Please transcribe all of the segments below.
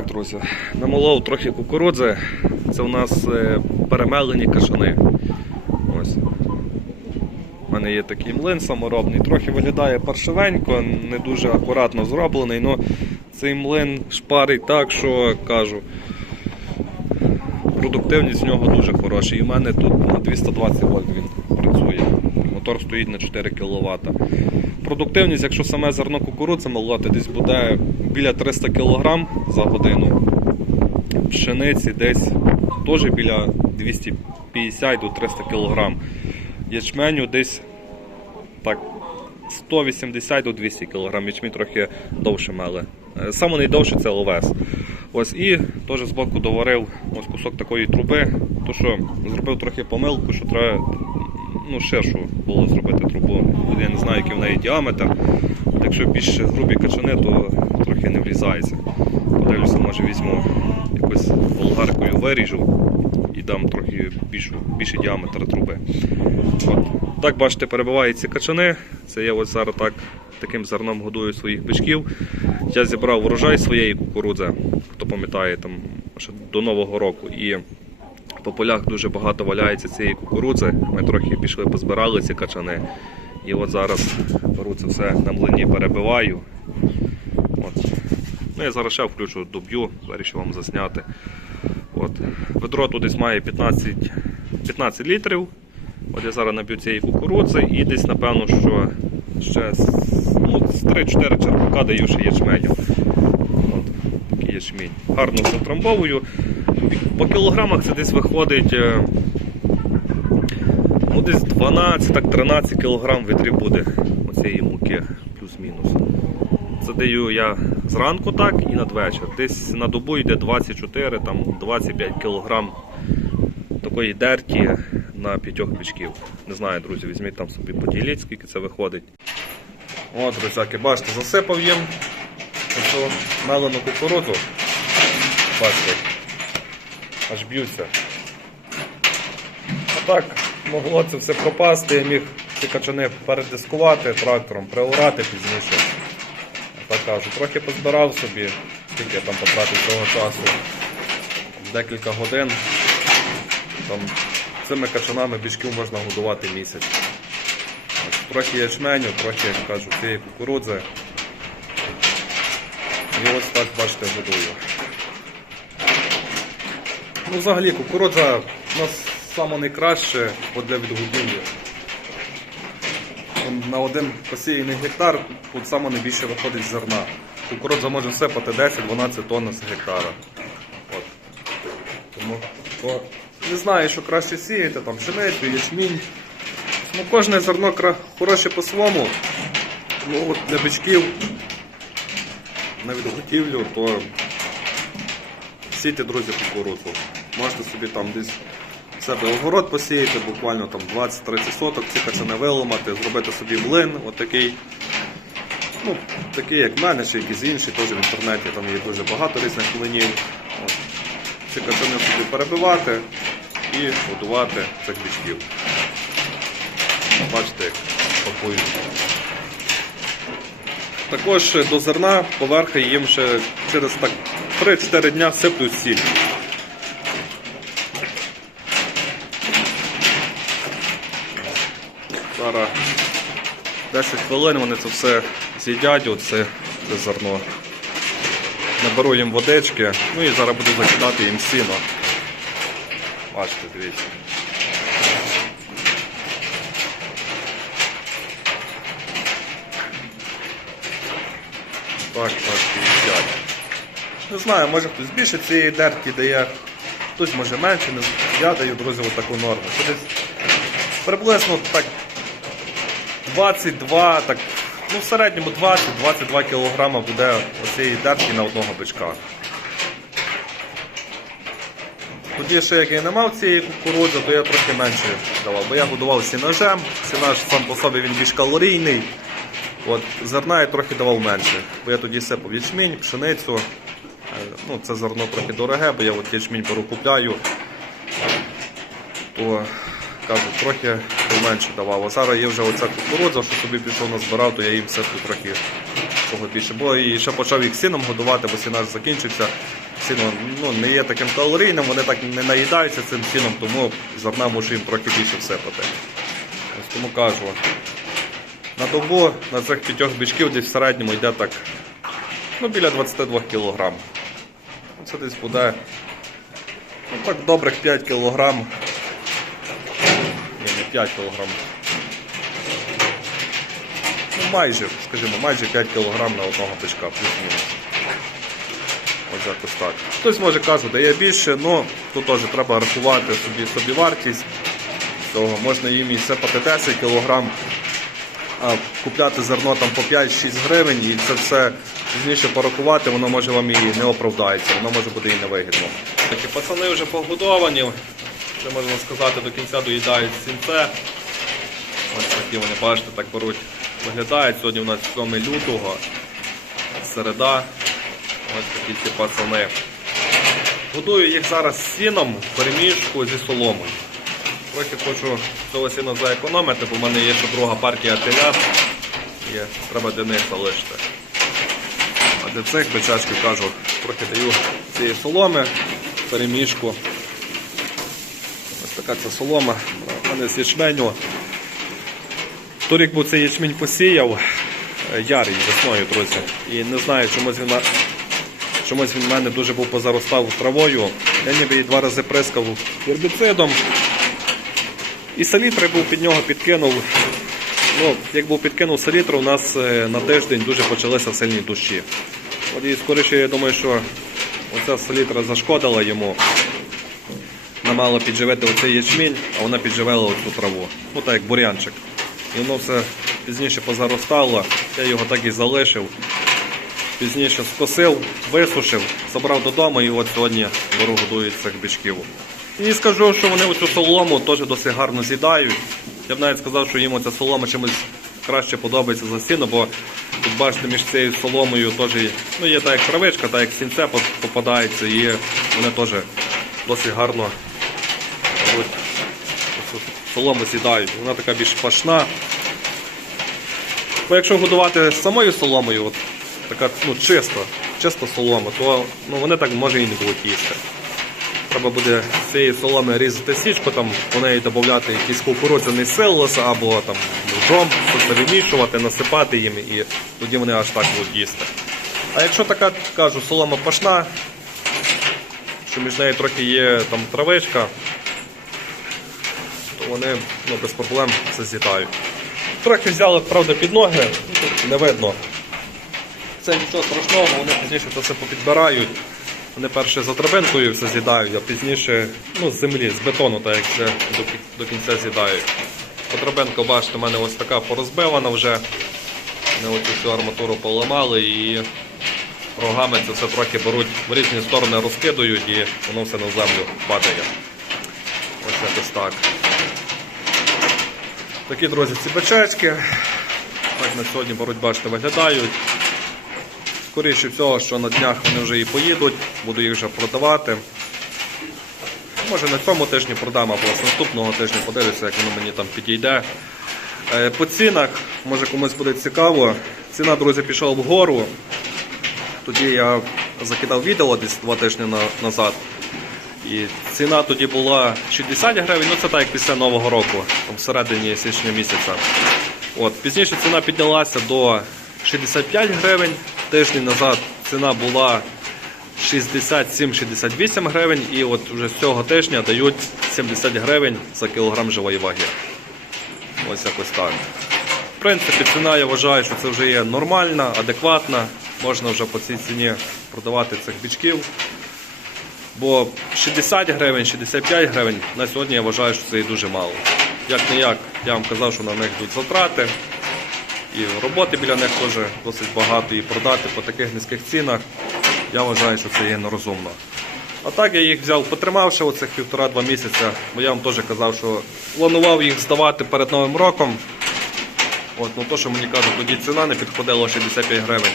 Так, друзі, намолов трохи кукурудзи. Це у нас е, перемелені кашани. Ось. У мене є такий млин саморобний. Трохи виглядає паршивенько, не дуже акуратно зроблений, але цей млин шпарить так, що кажу. Продуктивність в нього дуже хороша. І в мене тут на 220 вольт він працює. Мотор стоїть на 4 кВт. Продуктивність, якщо саме зерно кукурудзи молоти, десь буде біля 300 кг за годину. Пшениці десь теж біля 250 до 300 кг. Ячменю десь так 180 до 200 кг. Ячмінь трохи довше мели. Е, Саме найдовше це овес. Ось і теж збоку доварив ось кусок такої труби. То що зробив трохи помилку, що треба ну, ширшу було зробити трубу. Я не знаю, який в неї діаметр. Якщо більш грубі качани, то трохи не влізається. Подивлюся, може візьму якось болгаркою виріжу і дам трохи більшу, більший діаметр труби. От. Так, бачите, перебивають ці качани. Це я ось зараз так, таким зерном годую своїх бичків. Я зібрав врожай своєї кукурудзи, хто пам'ятає, там ще до Нового року. І по полях дуже багато валяється цієї кукурудзи. Ми трохи пішли, позбирали ці качани. І от зараз беру це все на млині, перебиваю. От. Ну, я зараз ще включу, доб'ю, вирішив вам засняти. От. Ведро тут десь має 15, 15 літрів. От я зараз наб'ю цієї кукурудзи і десь, напевно, що ще ну, з 3-4 черпака даю ще ячменю. От, такий ячмінь. Гарно затрамбовую. По кілограмах це десь виходить е, ну, десь 12, так 13 кілограм вітрів буде оцієї муки, плюс-мінус. Це даю я зранку так і надвечір. Десь на добу йде 24, там 25 кілограм такої дерті на п'ятьох бичків. Не знаю, друзі, візьміть там собі поділіть, скільки це виходить. О, друзяки, бачите, засипав їм мелену кукурудзу. Бачите, аж б'ються. А так, могло це все пропасти, я міг ці качани передискувати трактором, приорати пізніше. Так кажу, трохи позбирав собі, скільки я там потратив цього часу. Декілька годин. Там цими качанами бішків можна годувати місяць. Трохи ячменю, трохи, як кажу, цієї кукурудзи. І ось так, бачите, годую. Ну, взагалі, кукурудза у нас саме найкраще для. Там На один посіяний гектар тут саме найбільше виходить зерна. Кукурудза може всипати 10-12 тонн з гектара. От. Тому то, не знаю, що краще сіяти, там пшеницю, ячмінь. Ну, кожне зерно хороше по-своєму. Ну, от для бичків на відготівлю, то сійте, друзі, кукурудзу. Можете собі там десь себе огород посіяти, буквально там 20-30 соток, ці качани виламати, зробити собі млин, отакий. Ну, такий, як в мене, чи якийсь інший, теж в інтернеті там є дуже багато різних млинів. Ці качани собі перебивати і годувати цих бичків. Бачите, як пакують. Також до зерна поверхи їм ще через так 3-4 дня сиплють сіль. Зараз 10 хвилин вони це все з'їдять, оце це зерно. Наберу їм водички, ну і зараз буду закидати їм сіно. Бачите, дивіться. Так, так, їдять. Не знаю, може хтось більше цієї дерті дає, хтось може менше, я даю, друзі, таку норму. Приблизно так 22, так, ну в середньому 20-22 кг буде оцієї дерті на одного бичка. Тоді ще як я не мав цієї кукурудзи, то я трохи менше давав, бо я годував сінажем, сінаж сам по собі він більш калорійний. От, зерна я трохи давав менше, бо я тоді сипав ячмінь, пшеницю. Е, Ну, це зерно трохи дороге, бо я от ячмінь беру купляю. То кажу, трохи менше давав. Зараз є вже оця кукурудза, що собі пішов назбирав, то я їм сиплю трохи кого більше. Бо і ще почав їх сіном годувати, бо сінаж закінчився. Сіно ну, не є таким калорійним, вони так не наїдаються цим сіном, тому зерна мушу їм трохи більше всипати. Ось тому кажу. На добу на цих п'ятьох бичків десь в середньому йде так ну, біля 22 кг. Це десь буде ну, так добрих 5 кг. Ні, не 5 кг. Ну, майже, скажімо, майже 5 кг на одного бичка, плюс-мінус. Ось якось так. Хтось може каже, дає більше, але тут теж треба рахувати собі, собі вартість цього. Можна їм і сипати 10 кг, а купляти зерно там по 5-6 гривень і це все пізніше порахувати, воно може вам і не оправдається, воно може бути і невигідно. Такі пацани вже погодовані, вже можна сказати, до кінця доїдають сінце. Ось такі вони, бачите, так беруть, виглядають. Сьогодні у нас 7 лютого, середа. Ось такі ці пацани. Годую їх зараз сіном в переміжку зі соломою. Трохи хочу цього сіна заекономити, бо в мене є ще друга партія телят. І треба для них залишити. А для цих бичачків кажу, трохи даю цієї соломи переміжку. Така ця солома. У мене з ячменю. Торік був цей ячмінь посіяв, ярий весною, друзі. І не знаю, чомусь він, чомусь він в мене дуже був позаростав травою. Я ніби її два рази прискав гербіцидом. І салітри був під нього підкинув. Ну, як був підкинув салітру, у нас е, на тиждень дуже почалися сильні дощі. От і скоріше я думаю, що оця салітра зашкодила йому. Вона мала підживити оцей ячмінь, а вона підживела оцю траву. Ну так як бурянчик. І воно все пізніше позаростало, я його так і залишив. Пізніше скосив, висушив, забрав додому і от сьогодні беру годую цих бичків. І скажу, що вони оцю солому теж досить гарно з'їдають. Я б навіть сказав, що їм оця солома чимось краще подобається за сіно, бо тут бачите, між цією соломою теж ну, є так як травичка, так як сінце попадається, і вони теж досить гарно солому з'їдають. Вона така більш пашна. Бо якщо годувати самою соломою, от, така ну, чисто, чисто солома, то ну, вони так може і не будуть їсти. Треба буде з цієї соломи різати січку, там у неї додати якийсь кукурудзяний силос або там ножом, це насипати їм і тоді вони аж так будуть їсти. А якщо така, кажу, солома пашна, що між нею трохи є там травичка, вони ну, без проблем це з'їдають. Трохи взяли, правда, під ноги, не видно. Це нічого страшного, вони пізніше це все попідбирають. Вони перше за драбинкою все з'їдають, а пізніше ну, з землі, з бетону, так як вже до, до кінця з'їдають. По бачите, в мене ось така порозбивана вже. Вони оцю всю арматуру поламали і рогами це все трохи беруть в різні сторони, розкидують і воно все на землю падає. Ось якось так. Такі, друзі, ці бичечки. Так на сьогодні беруть, бачите, виглядають. Скоріше всього, що на днях вони вже і поїдуть, буду їх вже продавати. Може на цьому тижні продам, або з наступного тижня подивлюся, як воно мені там підійде. Е, По цінах, може комусь буде цікаво. Ціна, друзі, пішла вгору. Тоді я закидав відео десь два тижні назад. І ціна тоді була 60 гривень, ну це так як після Нового року, там всередині січня місяця. От, пізніше ціна піднялася до 65 гривень. Тиждень назад ціна була 67-68 гривень, і от вже з цього тижня дають 70 гривень за кілограм живої ваги. Ось якось так. В принципі, ціна я вважаю, що це вже є нормальна, адекватна. Можна вже по цій ціні продавати цих бічків. Бо 60 гривень, 65 гривень на сьогодні я вважаю, що це і дуже мало. Як не як, я вам казав, що на них йдуть затрати. І роботи біля них теж досить багато. І продати по таких низьких цінах, я вважаю, що це є нерозумно. А так я їх взяв, потримавши оцих півтора-два місяця, бо я вам теж казав, що планував їх здавати перед Новим роком. От, ну то, що мені кажуть, тоді ціна не підходила 65 гривень.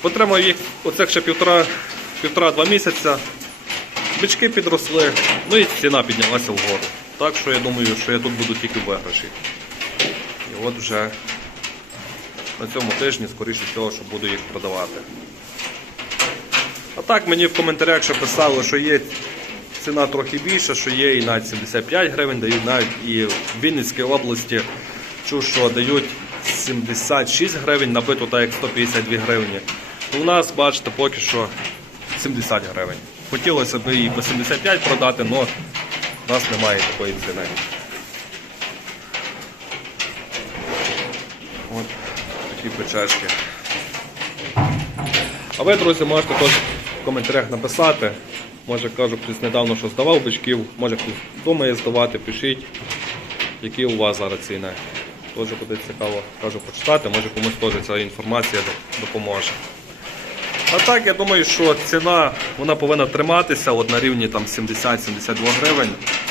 Потримав їх оцих ще півтора- півтора-два місяця. Бички підросли, ну і ціна піднялася вгору. Так що я думаю, що я тут буду тільки виграші. І от вже на цьому тижні, скоріше всього, що буду їх продавати. А так мені в коментарях ще писали, що є ціна трохи більша, що є і навіть 75 гривень дають, навіть і в Вінницькій області чув, що дають 76 гривень, набито так як 152 гривні. У нас, бачите, поки що 70 гривень. Хотілося б і по 75 продати, але у нас немає такої ціни. От такі печешки. А ви, друзі, можете теж в коментарях написати. Може, кажу, хтось недавно що здавав бичків, може хтось думає здавати, пишіть, які у вас зараз ціни. Теж буде цікаво кажу, почитати, може комусь теж ця інформація допоможе. А так, я думаю, що ціна вона повинна триматися от на рівні 70-72 гривень.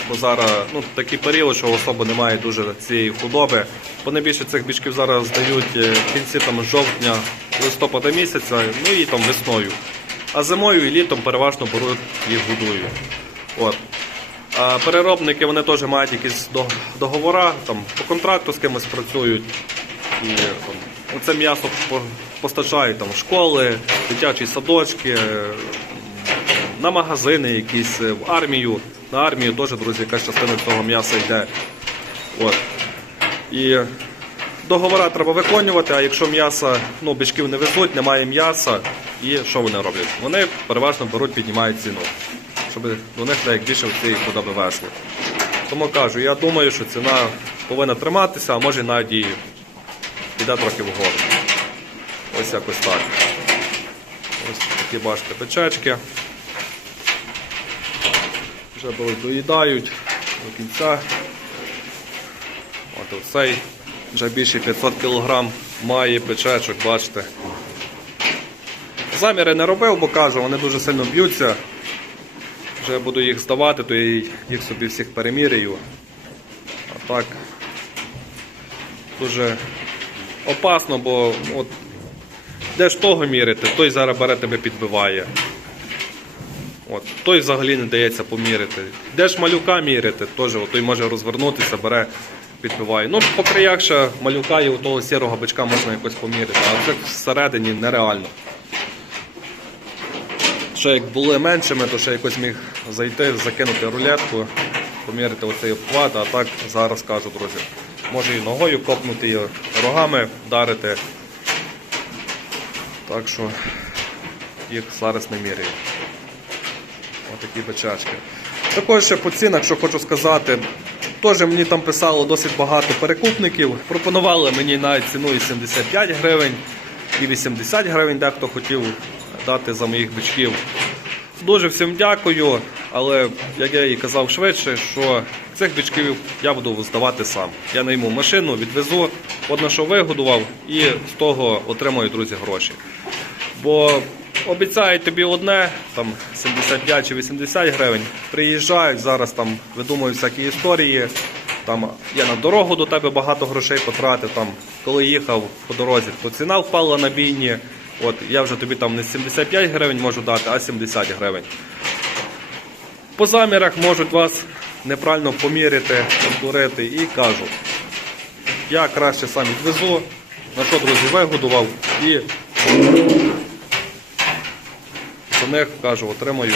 Бо зараз ну, такий період, що особо немає дуже цієї худоби. Бо найбільше цих бічків зараз здають е, в кінці там, жовтня, листопада місяця, ну і там весною. А зимою і літом переважно беруть їх годують. От. А переробники вони теж мають якісь договори, там, по контракту з кимось працюють. І там, це м'ясо постачають там, школи, дитячі садочки, е, на магазини якісь, е, в армію. На армію теж, друзі, якась частина цього м'яса йде. От. І договори треба виконувати, а якщо м'яса, ну, бичків не везуть, немає м'яса, і що вони роблять? Вони переважно беруть, піднімають ціну, щоб до них як більше цієї худоби весли. Тому кажу, я думаю, що ціна повинна триматися, а може навіть і піде трохи вгору. Ось якось так. Ось такі бачите печечки. Вже були доїдають до кінця. От оцей вже більше 500 кг має печечок, бачите. Заміри не робив, бо кажу, вони дуже сильно б'ються. Вже буду їх здавати, то я їх собі всіх перемірюю. А так дуже опасно, бо от, де ж того мірити, той зараз бере тебе підбиває. От, той взагалі не дається поміряти. Де ж малюка міряти, теж той може розвернутися, бере, підбиває. Ну, по краях ще малюка і у того сірого бичка можна якось поміряти, а це всередині нереально. Ще як були меншими, то ще якось міг зайти, закинути рулетку, поміряти оцей обхват, а так зараз кажу, друзі. Може і ногою копнути, і рогами вдарити. Так що їх зараз не міряю. Отакі бичачки. Також ще по цінах, що хочу сказати, теж мені там писало досить багато перекупників. Пропонували мені навіть ціну і 75 гривень, і 80 гривень, дехто хотів дати за моїх бичків. Дуже всім дякую, але як я і казав швидше, що цих бичків я буду здавати сам. Я найму машину, відвезу, одна що вигодував, і з того отримую, друзі, гроші. Бо обіцяють тобі одне, там 75 чи 80 гривень, приїжджають, зараз там видумують всякі історії. Там я на дорогу до тебе багато грошей потратив. Там, коли їхав по дорозі, то ціна впала на бійні. От я вже тобі там не 75 гривень можу дати, а 70 гривень. По замірах можуть вас неправильно поміряти, обдурити і кажу. Я краще сам відвезу, на що друзі вигодував і за них кажу, отримаю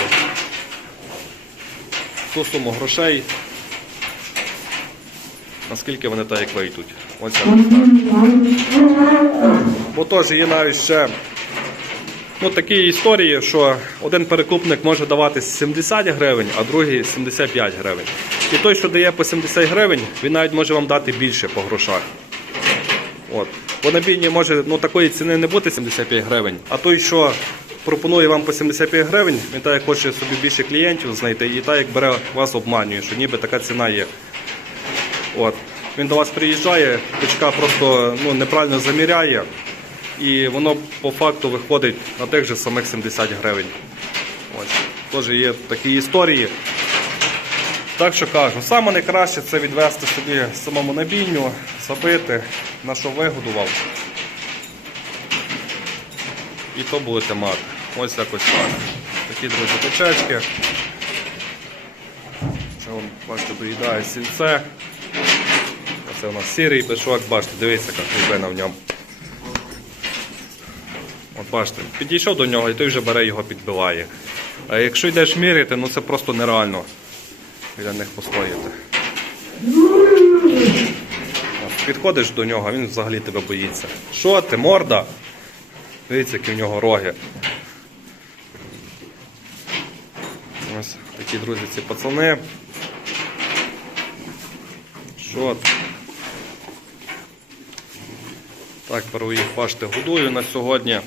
ту суму грошей, наскільки вони так як вийдуть. Ось так. Бо теж є навіть ще ну, такі історії, що один перекупник може давати 70 гривень, а другий 75 гривень. І той, що дає по 70 гривень, він навіть може вам дати більше по грошах. От. Бо на бійні може ну, такої ціни не бути 75 гривень, а той, що пропонує вам по 75 гривень, він так як хоче собі більше клієнтів знайти і так як бере вас обманює, що ніби така ціна є. От. Він до вас приїжджає, точка просто ну, неправильно заміряє, і воно по факту виходить на тих же самих 70 гривень. Ось. Теж є такі історії. Так що кажу, саме найкраще це відвести собі самому на бійню, забити, на що вигодував. І то будете мати. Ось якось так. Такі друзі печечки. Це вон, бачите, доїдає сільце. Оце у нас сірий пешок, бачите, дивіться, яка глибина в ньому. Бачите, підійшов до нього і той вже бере його підбиває. А якщо йдеш міряти, ну це просто нереально біля них постояти. Підходиш до нього, він взагалі тебе боїться. Що ти, морда? Дивіться, які в нього роги. Ось такі друзі, ці пацани. Що ти? Так, беру їх бачите, годую на сьогодні.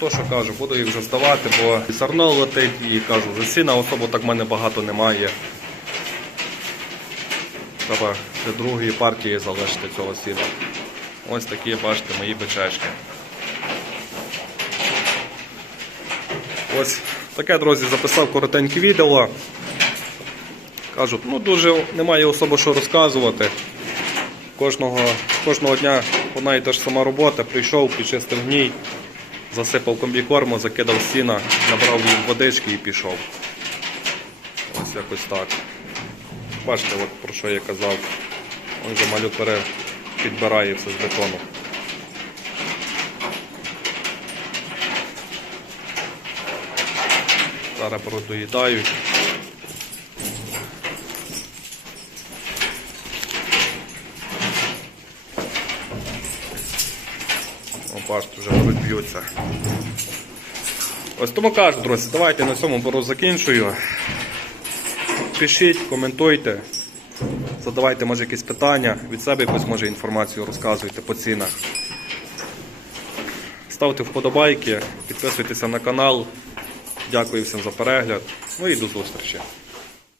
Ото що кажу, буду їх вже здавати, бо сарно летить і кажу, вже сіна особо так в мене багато немає. Треба для другої партії залишити цього сіна. Ось такі, бачите, мої бичечки. Ось таке, друзі, записав коротеньке відео. Кажуть, ну дуже немає особо що розказувати. Кожного, кожного дня одна і та ж сама робота. Прийшов, підчистив гній, засипав комбікорму, закидав сіна, набрав їм водички і пішов. Ось якось так. Бачите, от про що я казав. Он вже малюк підбирає все з бетону. Зараз продоїдають. О, вже б'ються. Ось тому кажу, друзі, давайте на цьому беру закінчую. Пишіть, коментуйте, задавайте може якісь питання, від себе якусь може інформацію розказуйте по цінах. Ставте вподобайки, підписуйтеся на канал. Дякую всім за перегляд. Ну і до зустрічі.